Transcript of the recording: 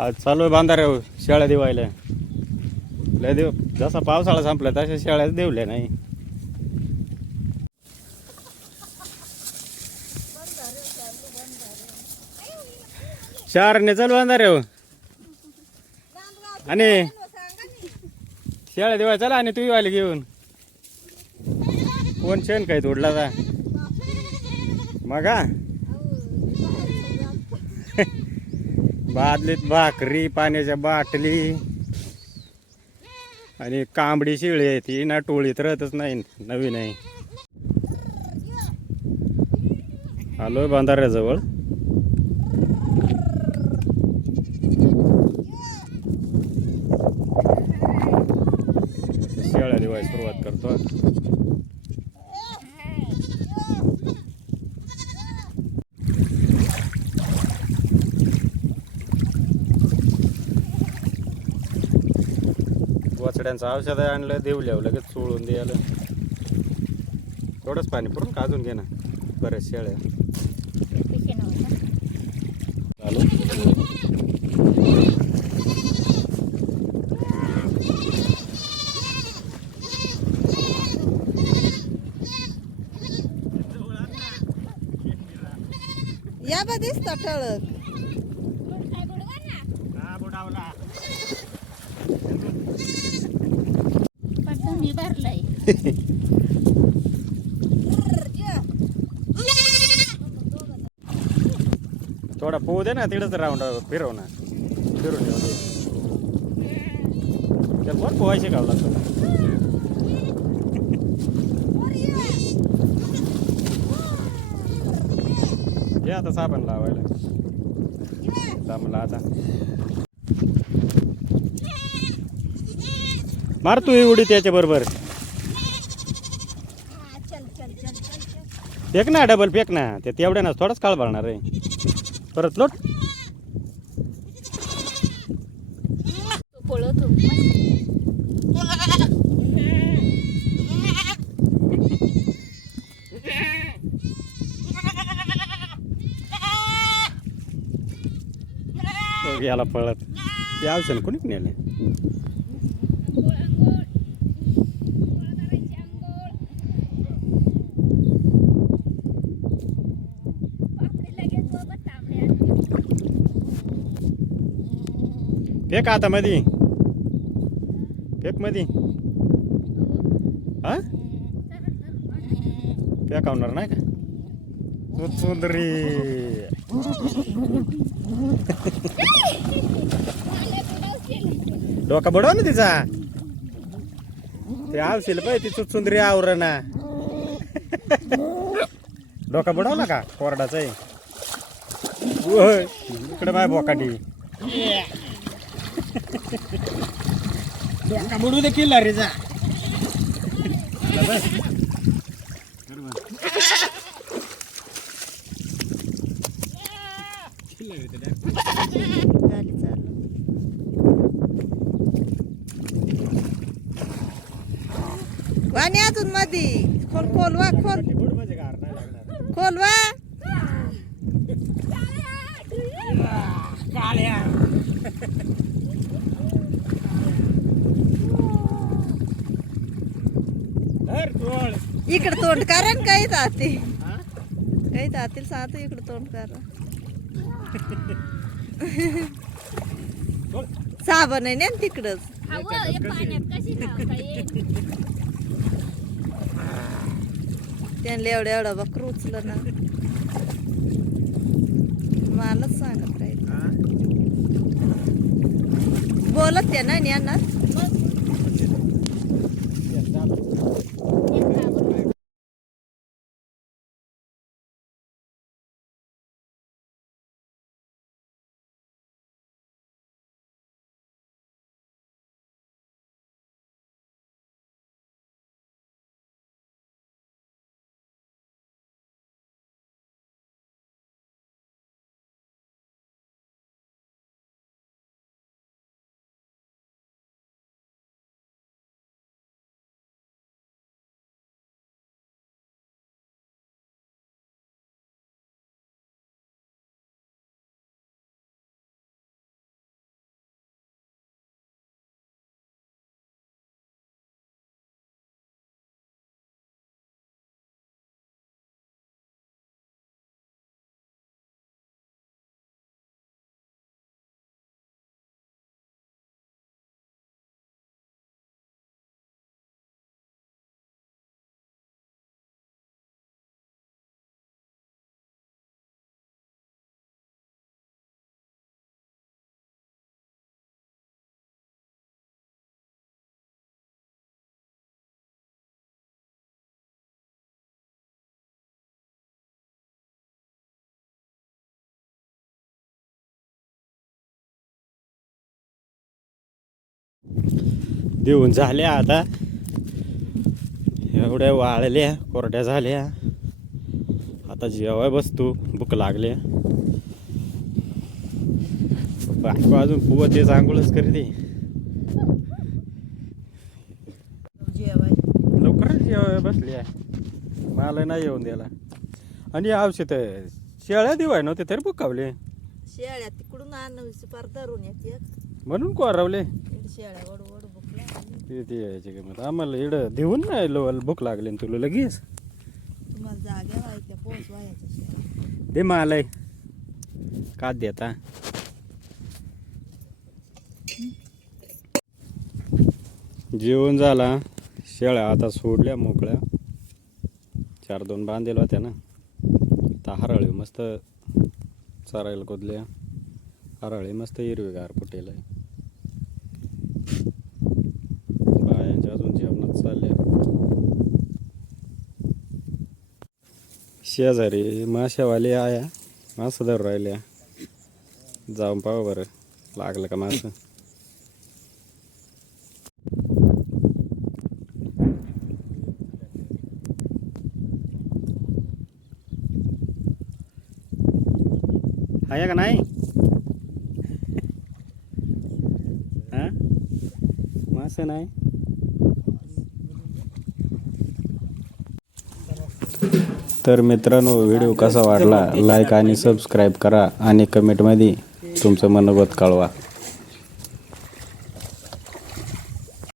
आज चालू आहे बांधारे शेळ्या देवायला. लय देव जसा पावसाळा संपला तशा शेळ्याच देवल्या नाही. शहराने चालू बांधारे हो. आणि शेळ्या देवाय चला आणि तू वाले घेऊन. कोण शेण काही तोडला का मगा बादलीत भाकरी पाण्याच्या बाटली. आणि कांबडी शिळी आहे ती ना टोळीत राहतच नाही नवीन आहे. आलोय बांधाऱ्याजवळ. शेळ्या दिवाय सुरुवात करतो वाचड्यांचं औषध आणलं देवल्यावर लगेच चोळून द्यायला. थोडंच पाणी पुरून काजून घे ना बऱ्याच शेळ्या या बा दिसतं ठळक. थोडा पोहू दे ना तिकडंच राऊंड फिरव ना. फिरून येऊ दे. त्याला कोण पोहायचे गाव लागतं ये आता साबण लावायला. साबण आता. मार तू ही उडी त्याच्या बरोबर फेक ना डबल फेक ना. ते तेवढ्या ना थोडाच काळ भरणार आहे परत लोट. याला पळत. ते औषध कोणी नेले? फेक आता मधी. फेक मधी. हा? फेकावणार नाही का? सुंदरी डोका बडव ना तिचा. ते आवशील पाय ती चुचुंदरी आवर ना डोका बडव ना का? कोरडाच आहे. इकडे बाय बोकाटी. बडू दे किल्ला रे जा. वाणी अजून मधी. खोल खोल वा खोल. खोल वा. इकडे तोंड करा न काही जाते. काही जातील सांगतो इकडे तोंड करा. साबण आहे ना तिकडच. हवं या पाण्यात कशी धावता येईल? त्यांना एवढं एवढं बकर उचलं ना. मलाच सांगत राहील. बोलत त्या ना यांना? देऊन झाल्या आता. एवढ्या वाळल्या कोरड्या झाल्या. आता जेवाय बसतो भूक लागल्या. बायको अजून पुवत ते चांगलंच करते. लवकरच जेवाय बसली आहे. मला नाही येऊन द्यायला. आणि औषध शेळ्या दिवाय नव्हते तरी बुकावले शेळ्या तिकडून आणून येते. म्हणून कोरवले ते ते यायची किंमत. आम्हाला इकडं देऊन नाही लो भूक लागली ना तुला लगेच. दे मालय. का देता जेवण झाला. शेळ्या आता सोडल्या मोकळ्या. चार दोन बांधेल होत्या ना. आता हरळी मस्त चरायला कोदल्या. हरळी मस्त हिरवीगार फुटेल बायांच्या शेजारी माशावाले आया मासं धरू राहिल्या. जाऊन पाहा बरं. लागलं का मासं? आहे का नाही? हा? मासं नाही? तर मित्रांनो व्हिडिओ कसा वाटला? लाईक आणि सबस्क्राईब करा आणि कमेंटमध्ये तुमचं मनोगत कळवा.